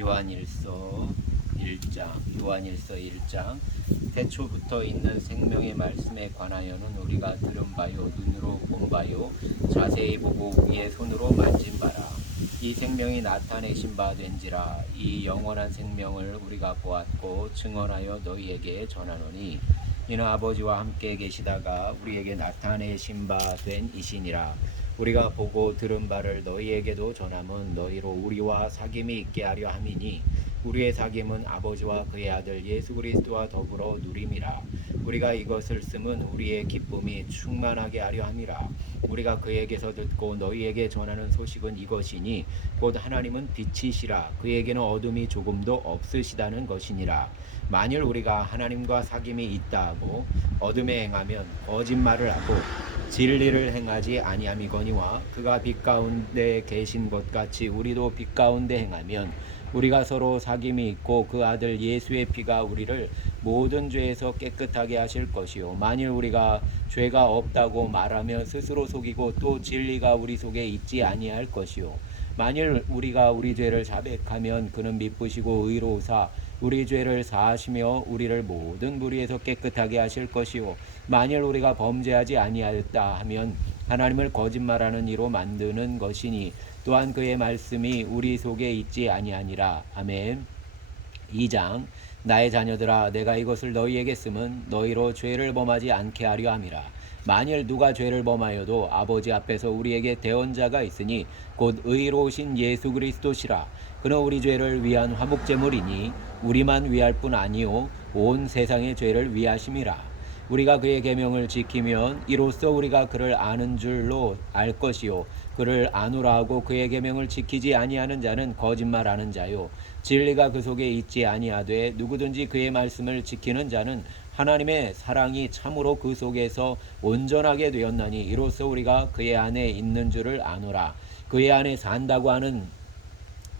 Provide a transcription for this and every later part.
요한일서 1장 태초부터 있는 생명의 말씀에 관하여는 우리가 들은 바요 눈으로 본 바요 자세히 보고 우리의 손으로 만진 바라. 이 생명이 나타내신 바 된지라. 이 영원한 생명을 우리가 보았고 증언하여 너희에게 전하노니 이는 아버지와 함께 계시다가 우리에게 나타내신 바 된 이시니라. 우리가 보고 들은 바를 너희에게도 전함은 너희로 우리와 사귐이 있게 하려 함이니 우리의 사귐은 아버지와 그의 아들 예수 그리스도와 더불어 누림이라. 우리가 이것을 쓰면 우리의 기쁨이 충만하게 하려 함이라. 우리가 그에게서 듣고 너희에게 전하는 소식은 이것이니 곧 하나님은 빛이시라. 그에게는 어둠이 조금도 없으시다는 것이니라. 만일 우리가 하나님과 사귐이 있다 하고 어둠에 행하면 거짓말을 하고 진리를 행하지 아니함이거니와 그가 빛 가운데 계신 것 같이 우리도 빛 가운데 행하면 우리가 서로 사귐이 있고 그 아들 예수의 피가 우리를 모든 죄에서 깨끗하게 하실 것이요 만일 우리가 죄가 없다고 말하며 스스로 속이고 또 진리가 우리 속에 있지 아니할 것이요 만일 우리가 우리 죄를 자백하면 그는 미쁘시고 의로우사 우리 죄를 사하시며 우리를 모든 불의에서 깨끗하게 하실 것이요 만일 우리가 범죄하지 아니하였다 하면 하나님을 거짓말하는 이로 만드는 것이니 또한 그의 말씀이 우리 속에 있지 아니하니라. 아멘. 2장 나의 자녀들아 내가 이것을 너희에게 쓰면 너희로 죄를 범하지 않게 하려 함이라. 만일 누가 죄를 범하여도 아버지 앞에서 우리에게 대언자가 있으니 곧 의로우신 예수 그리스도시라. 그는 우리 죄를 위한 화목제물이니 우리만 위할 뿐 아니요 온 세상의 죄를 위하심이라. 우리가 그의 계명을 지키면 이로써 우리가 그를 아는 줄로 알 것이요 그를 아노라 하고 그의 계명을 지키지 아니하는 자는 거짓말하는 자요 진리가 그 속에 있지 아니하되 누구든지 그의 말씀을 지키는 자는 하나님의 사랑이 참으로 그 속에서 온전하게 되었나니 이로써 우리가 그의 안에 있는 줄을 아노라. 그의 안에 산다고 하는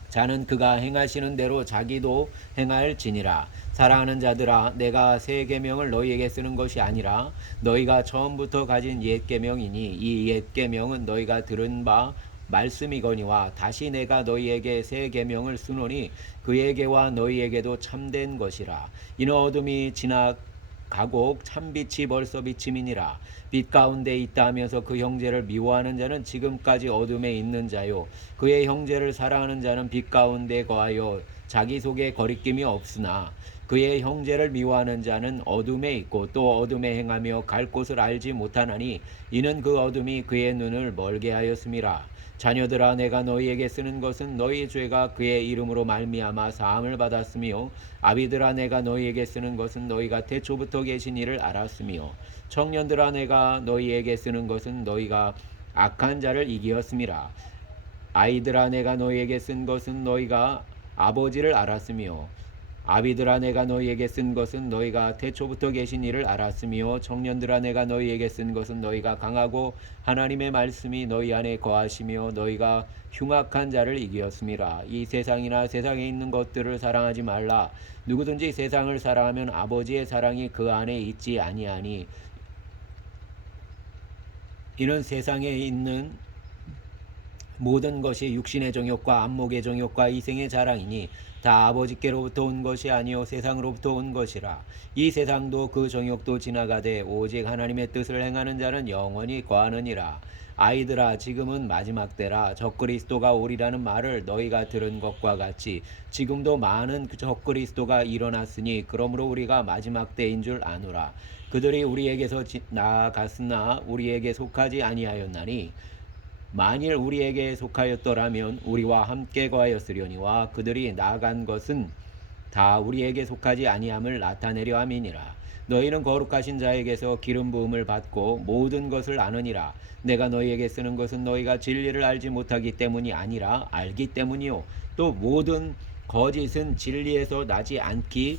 자는 그가 행하시는 대로 자기도 행할지니라. 사랑하는 자들아 내가 새 계명을 너희에게 쓰는 것이 아니라 너희가 처음부터 가진 옛 계명이니 이 옛 계명은 너희가 들은 바 말씀이거니와 다시 내가 너희에게 새 계명을 쓰노니 그에게와 너희에게도 참된 것이라. 이는 어둠이 지나가고 참빛이 벌써 비침이니라. 빛 가운데 있다 하면서 그 형제를 미워하는 자는 지금까지 어둠에 있는 자요 그의 형제를 사랑하는 자는 빛 가운데 거하여 자기 속에 거리낌이 없으나 그의 형제를 미워하는 자는 어둠에 있고 또 어둠에 행하며 갈 곳을 알지 못하나니 이는 그 어둠이 그의 눈을 멀게 하였음이라. 자녀들아 내가 너희에게 쓰는 것은 너희 죄가 그의 이름으로 말미암아 사함을 받았으며 아비들아 내가 너희에게 쓰는 것은 너희가 태초부터 계신 이를 알았으며 청년들아 내가 너희에게 쓰는 것은 너희가 악한 자를 이기었음이라. 아이들아 내가 너희에게 쓴 것은 너희가 아버지를 알았으며 아비들아 내가 너희에게 쓴 것은 너희가 태초부터 계신 이를 알았으며 청년들아 내가 너희에게 쓴 것은 너희가 강하고 하나님의 말씀이 너희 안에 거하시며 너희가 흉악한 자를 이기었음이라. 이 세상이나 세상에 있는 것들을 사랑하지 말라. 누구든지 세상을 사랑하면 아버지의 사랑이 그 안에 있지 아니하니 이는 세상에 있는 모든 것이 육신의 정욕과 안목의 정욕과 이생의 자랑이니 다 아버지께로부터 온 것이 아니요 세상으로부터 온 것이라. 이 세상도 그 정욕도 지나가되 오직 하나님의 뜻을 행하는 자는 영원히 거하느니라. 아이들아 지금은 마지막 때라. 적그리스도가 오리라는 말을 너희가 들은 것과 같이 지금도 많은 적그리스도가 일어났으니 그러므로 우리가 마지막 때인 줄 아노라. 그들이 우리에게서 나아갔으나 우리에게 속하지 아니하였나니 만일 우리에게 속하였더라면 우리와 함께 거하였으려니와 그들이 나아간 것은 다 우리에게 속하지 아니함을 나타내려 함이니라. 너희는 거룩하신 자에게서 기름 부음을 받고 모든 것을 아느니라. 내가 너희에게 쓰는 것은 너희가 진리를 알지 못하기 때문이 아니라 알기 때문이요 또 모든 거짓은 진리에서 나지 않기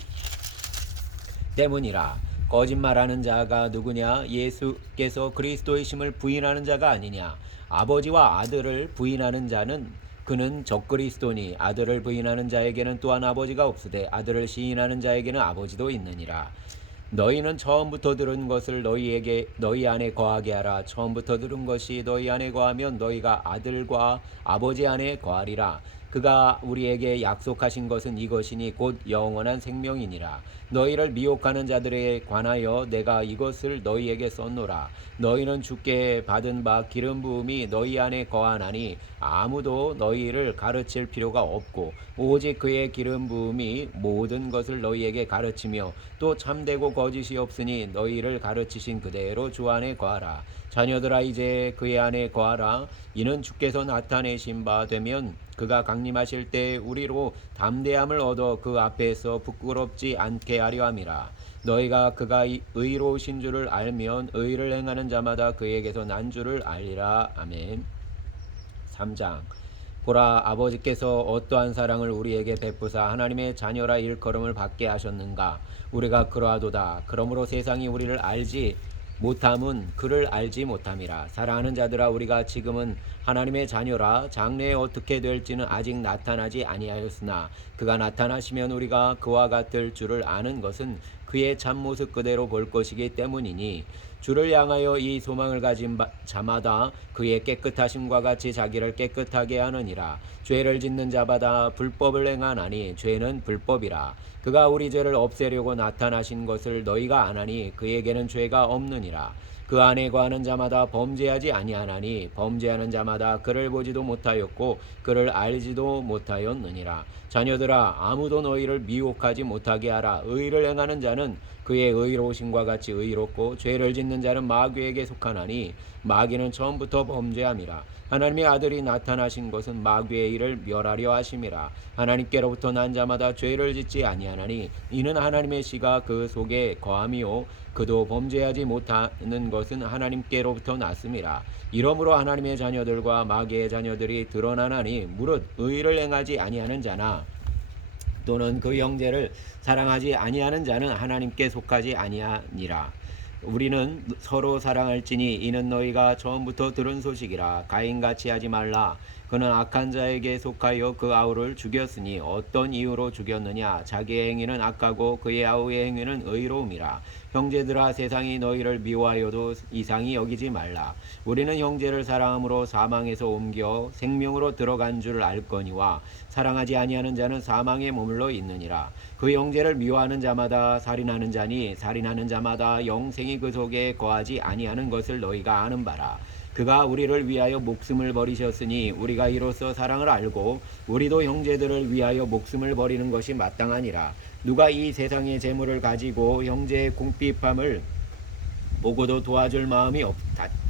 때문이라. 거짓말하는 자가 누구냐? 예수께서 그리스도이심을 부인하는 자가 아니냐? 아버지와 아들을 부인하는 자는 그는 적그리스도니 아들을 부인하는 자에게는 또한 아버지가 없으되 아들을 시인하는 자에게는 아버지도 있느니라. 너희는 처음부터 들은 것을 너희 안에 거하게 하라. 처음부터 들은 것이 너희 안에 거하면 너희가 아들과 아버지 안에 거하리라. 그가 우리에게 약속하신 것은 이것이니 곧 영원한 생명이니라. 너희를 미혹하는 자들에 관하여 내가 이것을 너희에게 썼노라. 너희는 주께 받은 바 기름 부음이 너희 안에 거하나니 아무도 너희를 가르칠 필요가 없고 오직 그의 기름 부음이 모든 것을 너희에게 가르치며 또 참되고 거짓이 없으니 너희를 가르치신 그대로 주 안에 거하라. 자녀들아 이제 그의 안에 거하라. 이는 주께서 나타내신 바 되면 그가 강림하실 때 우리로 담대함을 얻어 그 앞에서 부끄럽지 않게 하려 함이라. 너희가 그가 의로우신 줄을 알면 의를 행하는 자마다 그에게서 난 줄을 알리라. 아멘. 3장. 보라, 아버지께서 어떠한 사랑을 우리에게 베푸사 하나님의 자녀라 일컬음을 받게 하셨는가. 우리가 그러하도다. 그러므로 세상이 우리를 알지 못함은 그를 알지 못함이라. 사랑하는 자들아, 우리가 지금은 하나님의 자녀라. 장래에 어떻게 될지는 아직 나타나지 아니하였으나 그가 나타나시면 우리가 그와 같을 줄을 아는 것은 그의 참모습 그대로 볼 것이기 때문이니, 주를 향하여 이 소망을 가진 자마다 그의 깨끗하심과 같이 자기를 깨끗하게 하느니라. 죄를 짓는 자마다 불법을 행하나니 죄는 불법이라. 그가 우리 죄를 없애려고 나타나신 것을 너희가 아나니 그에게는 죄가 없느니라. 그 안에 거하는 자마다 범죄하지 아니하나니 범죄하는 자마다 그를 보지도 못하였고 그를 알지도 못하였느니라. 자녀들아, 아무도 너희를 미혹하지 못하게 하라. 의를 행하는 자는 그의 의로우심과 같이 의롭고 죄를 짓는 자는 마귀에게 속하나니 마귀는 처음부터 범죄함이라. 하나님의 아들이 나타나신 것은 마귀의 일을 멸하려 하심이라. 하나님께로부터 난 자마다 죄를 짓지 아니하나니 이는 하나님의 씨가 그 속에 거함이요 그도 범죄하지 못하는 것은 하나님께로부터 났음이라. 이러므로 하나님의 자녀들과 마귀의 자녀들이 드러나나니 무릇 의를 행하지 아니하는 자나 또는 그 형제를 사랑하지 아니하는 자는 하나님께 속하지 아니하니라. 우리는 서로 사랑할지니 이는 너희가 처음부터 들은 소식이라. 가인같이 하지 말라. 그는 악한 자에게 속하여 그 아우를 죽였으니 어떤 이유로 죽였느냐. 자기의 행위는 악하고 그의 아우의 행위는 의로움이라. 형제들아, 세상이 너희를 미워하여도 이상히 여기지 말라. 우리는 형제를 사랑함으로 사망에서 옮겨 생명으로 들어간 줄 알거니와 사랑하지 아니하는 자는 사망에 머물러 있느니라. 그 형제를 미워하는 자마다 살인하는 자니 살인하는 자마다 영생이 그 속에 거하지 아니하는 것을 너희가 아는 바라. 그가 우리를 위하여 목숨을 버리셨으니 우리가 이로써 사랑을 알고 우리도 형제들을 위하여 목숨을 버리는 것이 마땅하니라. 누가 이 세상의 재물을 가지고 형제의 궁핍함을 보고도 도와줄 마음이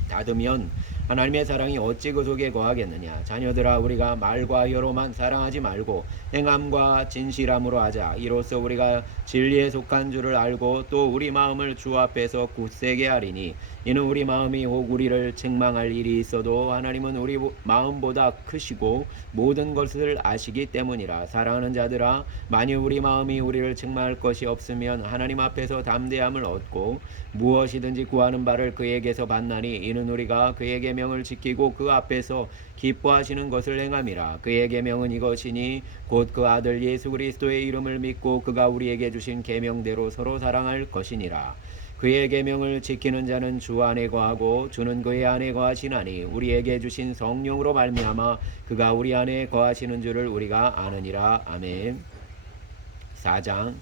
닫으면 하나님의 사랑이 어찌 그 속에 거하겠느냐. 자녀들아, 우리가 말과 혀로만 사랑하지 말고 행함과 진실함으로 하자. 이로써 우리가 진리에 속한 줄을 알고 또 우리 마음을 주 앞에서 굳세게 하리니 이는 우리 마음이 혹 우리를 책망할 일이 있어도 하나님은 우리 마음보다 크시고 모든 것을 아시기 때문이라. 사랑하는 자들아, 만일 우리 마음이 우리를 책망할 것이 없으면 하나님 앞에서 담대함을 얻고 무엇이든지 구하는 바를 그에게서 받나니 이는 우리가 그의 계명을 지키고 그 앞에서 기뻐하시는 것을 행함이라. 그의 계명은 이것이니 곧 그 아들 예수 그리스도의 이름을 믿고 그가 우리에게 주신 계명대로 서로 사랑할 것이니라. 그의 계명을 지키는 자는 주 안에 거하고 주는 그의 안에 거하시나니 우리에게 주신 성령으로 말미암아 그가 우리 안에 거하시는 줄을 우리가 아느니라. 아멘. 4장.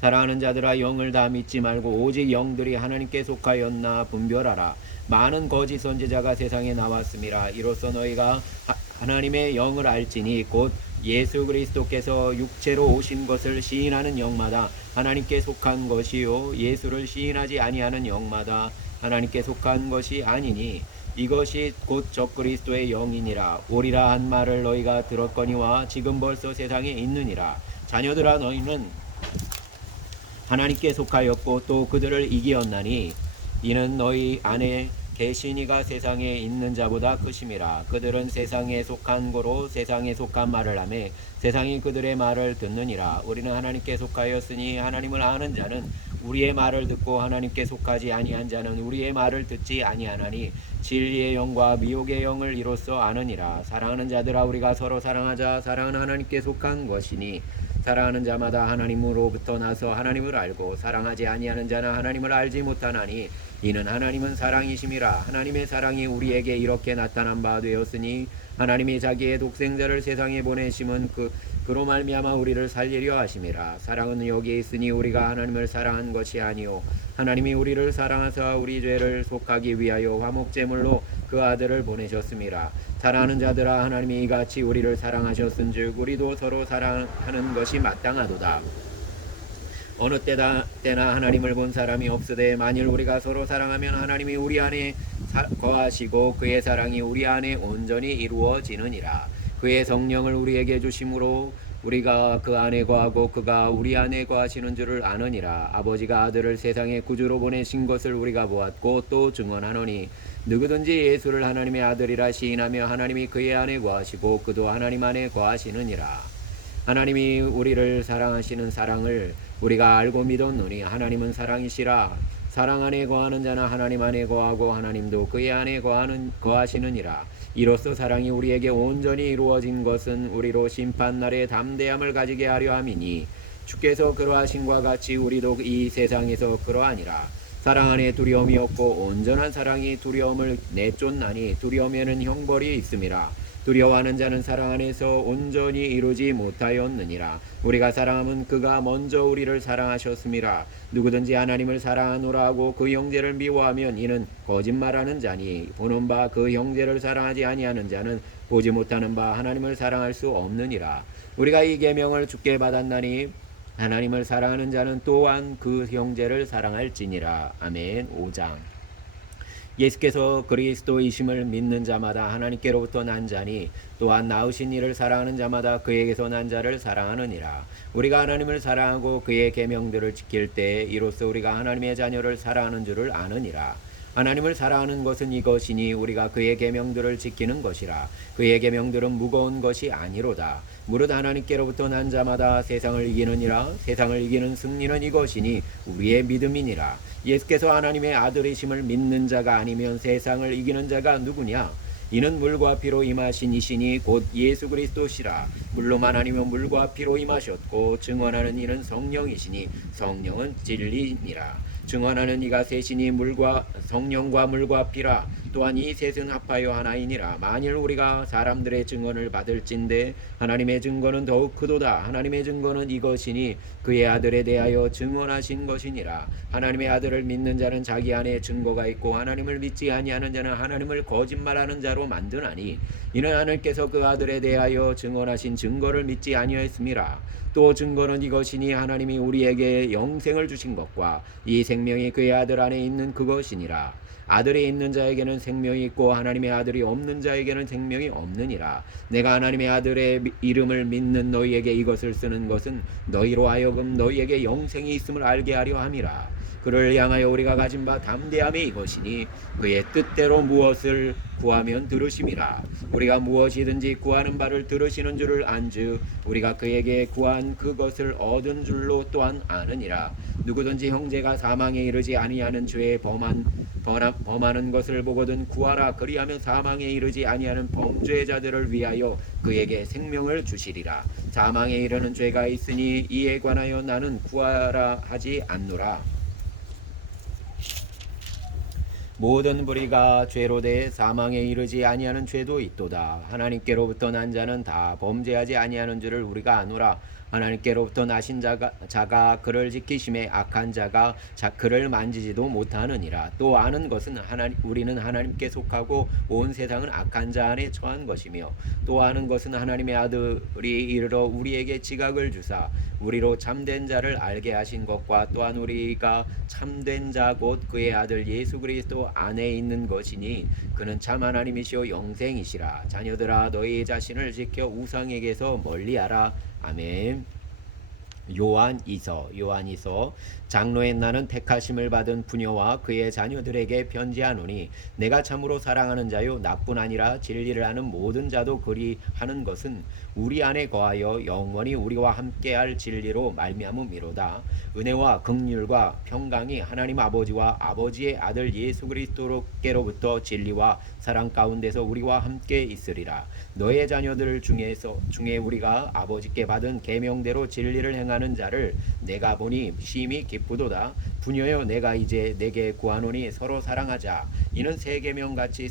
사랑하는 자들아, 영을 다 믿지 말고 오직 영들이 하나님께 속하였나 분별하라. 많은 거짓 선지자가 세상에 나왔음이라. 이로써 너희가 하나님의 영을 알지니 곧 예수 그리스도께서 육체로 오신 것을 시인하는 영마다 하나님께 속한 것이요 예수를 시인하지 아니하는 영마다 하나님께 속한 것이 아니니 이것이 곧 적그리스도의 영이니라. 오리라 한 말을 너희가 들었거니와 지금 벌써 세상에 있느니라. 자녀들아, 너희는 하나님께 속하였고 또 그들을 이기었나니 이는 너희 안에 계신 이가 세상에 있는 자보다 크심이라. 그들은 세상에 속한 거로 세상에 속한 말을 하며 세상이 그들의 말을 듣느니라. 우리는 하나님께 속하였으니 하나님을 아는 자는 우리의 말을 듣고 하나님께 속하지 아니한 자는 우리의 말을 듣지 아니하나니 진리의 영과 미혹의 영을 이로써 아느니라. 사랑하는 자들아, 우리가 서로 사랑하자. 사랑은 하나님께 속한 것이니 사랑하는 자마다 하나님으로부터 나서 하나님을 알고 사랑하지 아니하는 자는 하나님을 알지 못하나니 이는 하나님은 사랑이심이라. 하나님의 사랑이 우리에게 이렇게 나타난 바 되었으니 하나님이 자기의 독생자를 세상에 보내심은 그로 말미암아 우리를 살리려 하심이라. 사랑은 여기에 있으니 우리가 하나님을 사랑한 것이 아니요 하나님이 우리를 사랑하사 우리 죄를 속하기 위하여 화목제물로 그 아들을 보내셨음이라. 사랑하는 자들아, 하나님이 이같이 우리를 사랑하셨은즉 우리도 서로 사랑하는 것이 마땅하도다. 어느 때나 하나님을 본 사람이 없으되 만일 우리가 서로 사랑하면 하나님이 우리 안에 거하시고 그의 사랑이 우리 안에 온전히 이루어지느니라. 그의 성령을 우리에게 주심으로 우리가 그 안에 거하고 그가 우리 안에 거하시는 줄을 아느니라. 아버지가 아들을 세상에 구주로 보내신 것을 우리가 보았고 또 증언하노니 누구든지 예수를 하나님의 아들이라 시인하며 하나님이 그의 안에 거하시고 그도 하나님 안에 거하시느니라. 하나님이 우리를 사랑하시는 사랑을 우리가 알고 믿었노니 하나님은 사랑이시라. 사랑 안에 거하는 자는 하나님 안에 거하고 하나님도 그의 안에 거하시느니라. 이로써 사랑이 우리에게 온전히 이루어진 것은 우리로 심판날에 담대함을 가지게 하려 함이니 주께서 그러하신과 같이 우리도 이 세상에서 그러하니라. 사랑 안에 두려움이 없고 온전한 사랑이 두려움을 내쫓나니 두려움에는 형벌이 있음이라. 두려워하는 자는 사랑 안에서 온전히 이루지 못하였느니라. 우리가 사랑함은 그가 먼저 우리를 사랑하셨음이라. 누구든지 하나님을 사랑하노라 하고 그 형제를 미워하면 이는 거짓말하는 자니 보는 바 그 형제를 사랑하지 아니하는 자는 보지 못하는 바 하나님을 사랑할 수 없느니라. 우리가 이 계명을 주께 받았나니 하나님을 사랑하는 자는 또한 그 형제를 사랑할지니라. 아멘. 5장. 예수께서 그리스도이심을 믿는 자마다 하나님께로부터 난 자니 또한 나으신 이를 사랑하는 자마다 그에게서 난 자를 사랑하느니라. 우리가 하나님을 사랑하고 그의 계명들을 지킬 때 이로써 우리가 하나님의 자녀를 사랑하는 줄을 아느니라. 하나님을 사랑하는 것은 이것이니 우리가 그의 계명들을 지키는 것이라. 그의 계명들은 무거운 것이 아니로다. 무릇 하나님께로부터 난 자마다 세상을 이기느니라. 세상을 이기는 승리는 이것이니 우리의 믿음이니라. 예수께서 하나님의 아들이심을 믿는 자가 아니면 세상을 이기는 자가 누구냐? 이는 물과 피로 임하신 이시니 곧 예수 그리스도시라. 물로만 아니면 물과 피로 임하셨고 증언하는 이는 성령이시니 성령은 진리니라. 증언하는 이가 셋이니 성령과 물과 피라. 또한 이 셋은 합하여 하나이니라. 만일 우리가 사람들의 증언을 받을진대 하나님의 증거는 더욱 크도다. 하나님의 증거는 이것이니 그의 아들에 대하여 증언하신 것이니라. 하나님의 아들을 믿는 자는 자기 안에 증거가 있고 하나님을 믿지 아니하는 자는 하나님을 거짓말하는 자로 만드나니 이는 하나님께서 그 아들에 대하여 증언하신 증거를 믿지 아니하였음이라. 또 증거는 이것이니 하나님이 우리에게 영생을 주신 것과 이 생명이 그의 아들 안에 있는 그것이니라. 아들이 있는 자에게는 생명이 있고 하나님의 아들이 없는 자에게는 생명이 없느니라. 내가 하나님의 아들의 이름을 믿는 너희에게 이것을 쓰는 것은 너희로 하여금 너희에게 영생이 있음을 알게 하려 함이라. 그를 향하여 우리가 가진 바 담대함이 이것이니 그의 뜻대로 무엇을 구하면 들으심이라. 우리가 무엇이든지 구하는 바를 들으시는 줄을 안즉 우리가 그에게 구한 그것을 얻은 줄로 또한 아느니라. 누구든지 형제가 사망에 이르지 아니하는 죄에 범하는 것을 보거든 구하라. 그리하면 사망에 이르지 아니하는 범죄자들을 위하여 그에게 생명을 주시리라. 사망에 이르는 죄가 있으니 이에 관하여 나는 구하라 하지 않노라. 모든 불의가 죄로 돼 사망에 이르지 아니하는 죄도 있도다. 하나님께로부터 난 자는 다 범죄하지 아니하는 줄을 우리가 아노라. 하나님께로부터 나신 자가 그를 지키심에 악한 자가 그를 만지지도 못하느니라. 또 아는 것은 우리는 하나님께 속하고 온 세상은 악한 자 안에 처한 것이며 또 아는 것은 하나님의 아들이 이르러 우리에게 지각을 주사 우리로 참된 자를 알게 하신 것과 또한 우리가 참된 자 곧 그의 아들 예수 그리스도 안에 있는 것이니 그는 참 하나님이시오 영생이시라. 자녀들아 너희 자신을 지켜 우상에게서 멀리하라. 아멘. 요한이서 장로의 나는 택하심을 받은 부녀와 그의 자녀들에게 편지하노니 내가 참으로 사랑하는 자요 나뿐 아니라 진리를 하는 모든 자도 그리하는 것은 우리 안에 거하여 영원히 우리와 함께할 진리로 말미암음이로다. 은혜와 긍휼과 평강이 하나님 아버지와 아버지의 아들 예수 그리스도께로부터 진리와 사랑 가운데서 우리와 함께 있으리라. 너의 자녀들 중에 우리가 아버지께 받은 계명대로 진리를 행하는 자를 내가 보니 심히 기쁘도다. 부녀여 내가 이제 내게 구하노니 서로 사랑하자. 이는 새 계명 같이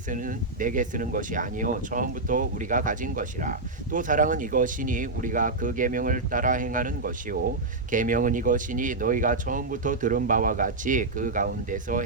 내게 쓰는 것이 아니요 처음부터 우리가 가진 것이라. 또 사랑은 이것이니 우리가 그 계명을 따라 행하는 것이요 계명은 이것이니 너희가 처음부터 들은 바와 같이 그 가운데서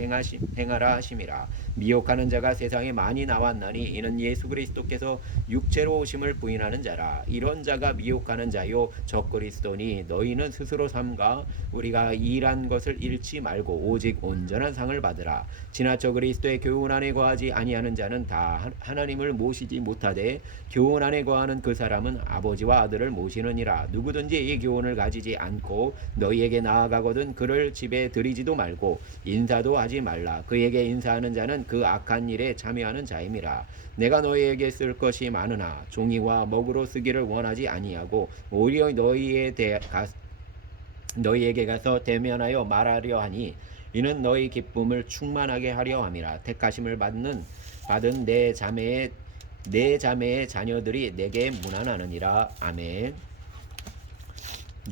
행하라 하심이라. 미혹하는 자가 세상에 많이 나왔나니 이는 예수 그리스도께서 육체로 오심을 부인하는 자라. 이런 자가 미혹하는 자요 적그리스도니 너희는 스스로 삼가 우리가 일한 것을 잃지 말고 오직 온전한 상을 받으라. 지나쳐 그리스도의 교훈 안에 거하지 아니하는 자는 다 하나님을 모시지 못하되 교훈 안에 거하는 그 사람은 아버지와 아들을 모시느니라. 누구든지 이 교훈을 가지지 않고 너희에게 나아가거든 그를 집에 들이지도 말고 인사도 하지 말라. 그에게 인사하는 자는 그 악한 일에 참여하는 자임이라. 내가 너희에게 쓸 것이 많으나 종이와 먹으로 쓰기를 원하지 아니하고 오히려 너희에게 가서 대면하여 말하려 하니 이는 너희 기쁨을 충만하게 하려 함이라. 택하심을 받은 내 자매의 자녀들이 내게 문안하느니라. 아멘.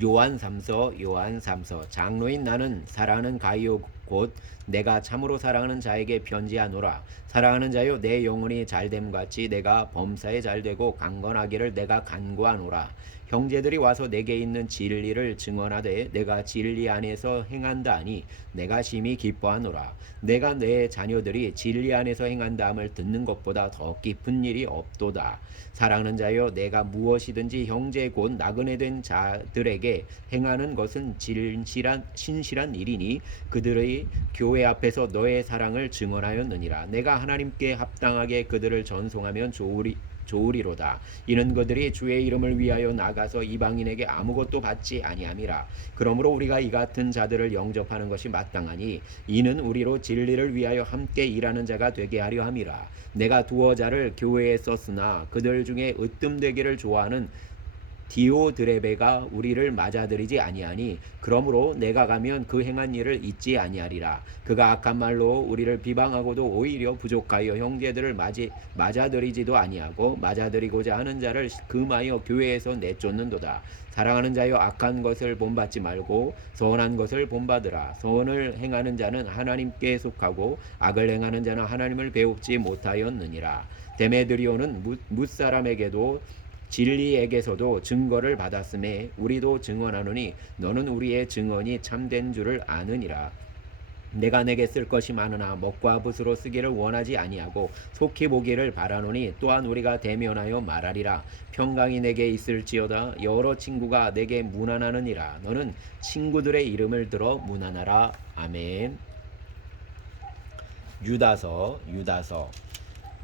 요한 3서 장로인 나는 사랑하는 가이오 곧 내가 참으로 사랑하는 자에게 편지하노라. 사랑하는 자요 내 영혼이 잘됨 같이 내가 범사에 잘되고 강건하기를 내가 간구하노라. 형제들이 와서 내게 있는 진리를 증언하되 내가 진리 안에서 행한다 하니 내가 심히 기뻐하노라. 내가 내 자녀들이 진리 안에서 행한다함을 듣는 것보다 더 기쁜 일이 없도다. 사랑하는 자여 내가 무엇이든지 형제 곧 나그네 된 자들에게 행하는 것은 신실한 일이니 그들의 교회 앞에서 너의 사랑을 증언하였느니라. 내가 하나님께 합당하게 그들을 전송하면 좋으리로다. 이는 그들이 주의 이름을 위하여 나가서 이방인에게 아무것도 받지 아니함이라. 그러므로 우리가 이 같은 자들을 영접하는 것이 마땅하니 이는 우리로 진리를 위하여 함께 일하는 자가 되게 하려 함이라. 내가 두어 자를 교회에 썼으나 그들 중에 으뜸되기를 좋아하는 디오드레베가 우리를 맞아들이지 아니하니 그러므로 내가 가면 그 행한 일을 잊지 아니하리라. 그가 악한 말로 우리를 비방하고도 오히려 부족하여 형제들을 맞아들이지도 아니하고 맞아들이고자 하는 자를 금하여 교회에서 내쫓는도다. 사랑하는 자여 악한 것을 본받지 말고 선한 것을 본받으라. 선을 행하는 자는 하나님께 속하고 악을 행하는 자는 하나님을 배웁지 못하였느니라. 데메드리오는 뭇사람에게도 진리에게서도 증거를 받았음에 우리도 증언하노니 너는 우리의 증언이 참된 줄을 아느니라. 내가 내게 쓸 것이 많으나 먹과 붓으로 쓰기를 원하지 아니하고 속히 보기를 바라노니 또한 우리가 대면하여 말하리라. 평강이 내게 있을지어다. 여러 친구가 내게 문안하느니라. 너는 친구들의 이름을 들어 문안하라. 아멘. 유다서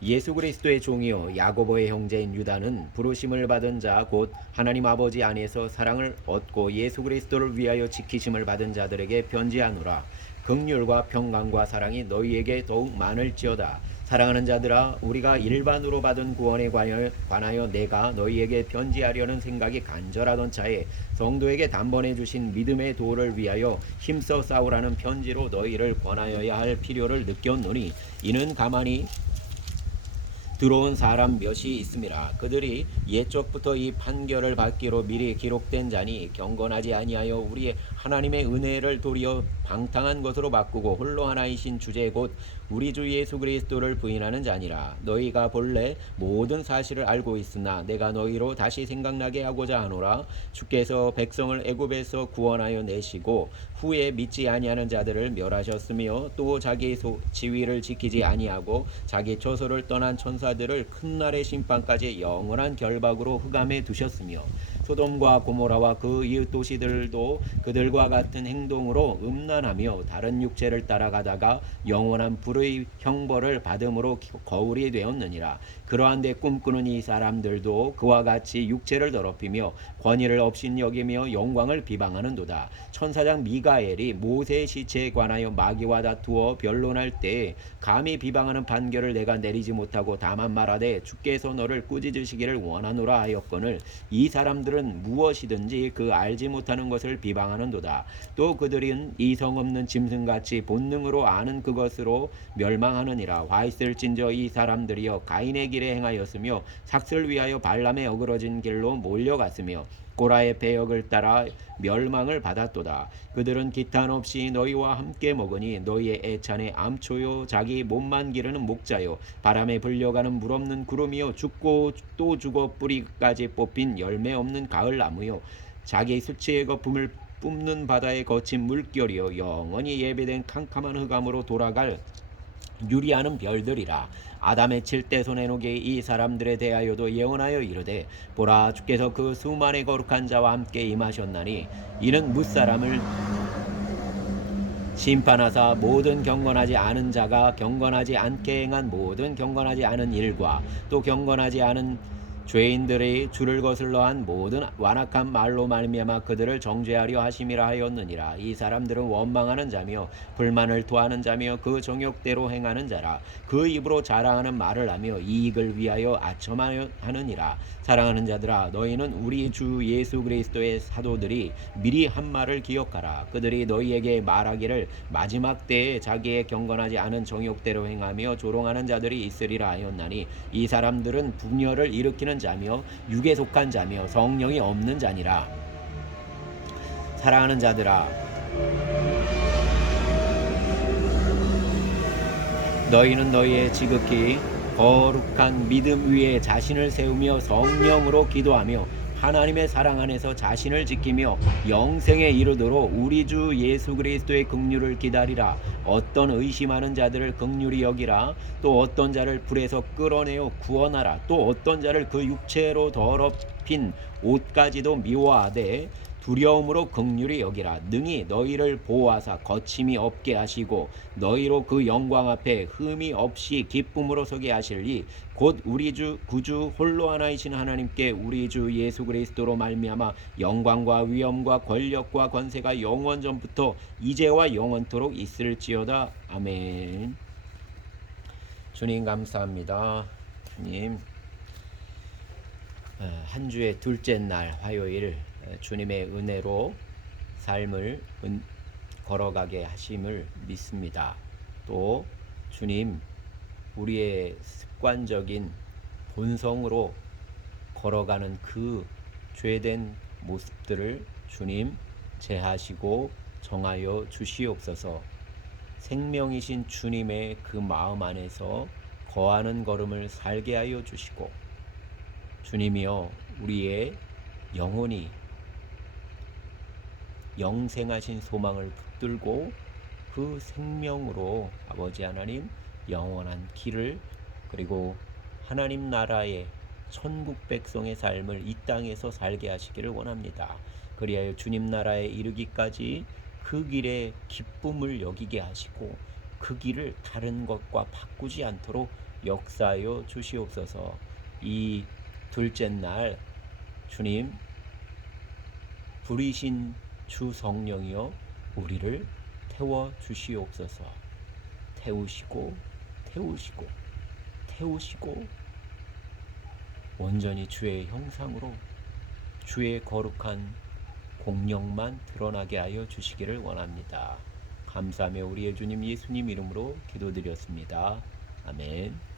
예수 그리스도의 종이요 야고보의 형제인 유다는 부르심을 받은 자 곧 하나님 아버지 안에서 사랑을 얻고 예수 그리스도를 위하여 지키심을 받은 자들에게 편지하노라. 긍휼과 평강과 사랑이 너희에게 더욱 많을지어다. 사랑하는 자들아, 우리가 일반으로 받은 구원에 관하여 내가 너희에게 편지하려는 생각이 간절하던 차에 성도에게 단번에 주신 믿음의 도를 위하여 힘써 싸우라는 편지로 너희를 권하여야 할 필요를 느꼈노니 이는 가만히 들어온 사람 몇이 있음이라. 그들이 옛적부터 이 판결을 받기로 미리 기록된 자니 경건하지 아니하여 우리 하나님의 은혜를 도리어 방탕한 것으로 바꾸고 홀로 하나이신 주제 곧 우리 주 예수 그리스도를 부인하는 자니라. 너희가 본래 모든 사실을 알고 있으나 내가 너희로 다시 생각나게 하고자 하노라. 주께서 백성을 애굽에서 구원하여 내시고 후에 믿지 아니하는 자들을 멸하셨으며 또 자기 지위를 지키지 아니하고 자기 처소를 떠난 천사 조사들을 큰 날의 심판까지 영원한 결박으로 흑암에 두셨으며 소돔과 고모라와 그 이웃 도시들도 그들과 같은 행동으로 음란하며 다른 육체를 따라가다가 영원한 불의 형벌을 받음으로 거울이 되었느니라. 그러한데 꿈꾸는 이 사람들도 그와 같이 육체를 더럽히며 권위를 업신여기며 영광을 비방하는도다. 천사장 미가엘이 모세의 시체에 관하여 마귀와 다투어 변론할 때에 감히 비방하는 판결을 내가 내리지 못하고 다만 말하되 주께서 너를 꾸짖으시기를 원하노라 하였거늘 이 사람들은 무엇이든지 그 알지 못하는 것을 비방하는도다. 또 그들은 이성 없는 짐승같이 본능으로 아는 그것으로 멸망하느니라. 화 있을진저 이 사람들이여 가인의 길에 행하였으며 삭슬 위하여 발람의 어그러진 길로 몰려갔으며 고라의 배역을 따라 멸망을 받았도다. 그들은 기탄 없이 너희와 함께 먹으니 너희의 애찬의 암초요 자기 몸만 기르는 목자요 바람에 불려가는 물 없는 구름이요 죽고 또 죽어 뿌리까지 뽑힌 열매 없는 가을나무요 자기 수치의 거품을 뿜는 바다의 거친 물결이요 영원히 예배된 캄캄한 흑암으로 돌아갈 유리하는 별들이라. 아담의 7대 손에 녹이 이 사람들에 대하여도 예언하여 이르되 보라 주께서 그 수만의 거룩한 자와 함께 임하셨나니 이는 무사람을 심판하사 모든 경건하지 않은 자가 경건하지 않게 행한 모든 경건하지 않은 일과 또 경건하지 않은 죄인들의 주를 거슬러 한 모든 완악한 말로 말미암아 그들을 정죄하려 하심이라 하였느니라. 이 사람들은 원망하는 자며 불만을 토하는 자며 그 정욕대로 행하는 자라. 그 입으로 자랑하는 말을 하며 이익을 위하여 아첨하느니라. 사랑하는 자들아 너희는 우리 주 예수 그리스도의 사도들이 미리 한 말을 기억하라. 그들이 너희에게 말하기를 마지막 때에 자기의 경건하지 않은 정욕대로 행하며 조롱하는 자들이 있으리라 하였나니 이 사람들은 분열을 일으키는 자며 육에 속한 자며 성령이 없는 자니라. 사랑하는 자들아 너희는 너희의 지극히 거룩한 믿음 위에 자신을 세우며 성령으로 기도하며 하나님의 사랑 안에서 자신을 지키며 영생에 이르도록 우리 주 예수 그리스도의 긍휼을 기다리라. 어떤 의심하는 자들을 긍휼히 여기라. 또 어떤 자를 불에서 끌어내어 구원하라. 또 어떤 자를 그 육체로 더럽힌 옷까지도 미워하되 두려움으로 긍휼히 여기라. 능히 너희를 보호하사 거침이 없게 하시고 너희로 그 영광 앞에 흠이 없이 기쁨으로 서게 하실리 곧 우리 주 구주 홀로 하나이신 하나님께 우리 주 예수 그리스도로 말미암아 영광과 위엄과 권력과 권세가 영원 전부터 이제와 영원토록 있을지어다. 아멘. 주님 감사합니다. 주님 한 주의 둘째 날 화요일 주님의 은혜로 삶을 걸어가게 하심을 믿습니다. 또 주님 우리의 습관적인 본성으로 걸어가는 그 죄된 모습들을 주님 제하시고 정하여 주시옵소서. 생명이신 주님의 그 마음 안에서 거하는 걸음을 살게 하여 주시고 주님이여 우리의 영혼이 영생하신 소망을 붙들고 그 생명으로 아버지 하나님 영원한 길을 그리고 하나님 나라의 천국 백성의 삶을 이 땅에서 살게 하시기를 원합니다. 그리하여 주님 나라에 이르기까지 그 길에 기쁨을 여기게 하시고 그 길을 다른 것과 바꾸지 않도록 역사하여 주시옵소서. 이 둘째 날 주님 부리신 주 성령이여 우리를 태워 주시옵소서. 태우시고 온전히 주의 형상으로 주의 거룩한 공력만 드러나게 하여 주시기를 원합니다. 감사하며 우리의 주님 예수님 이름으로 기도드렸습니다. 아멘.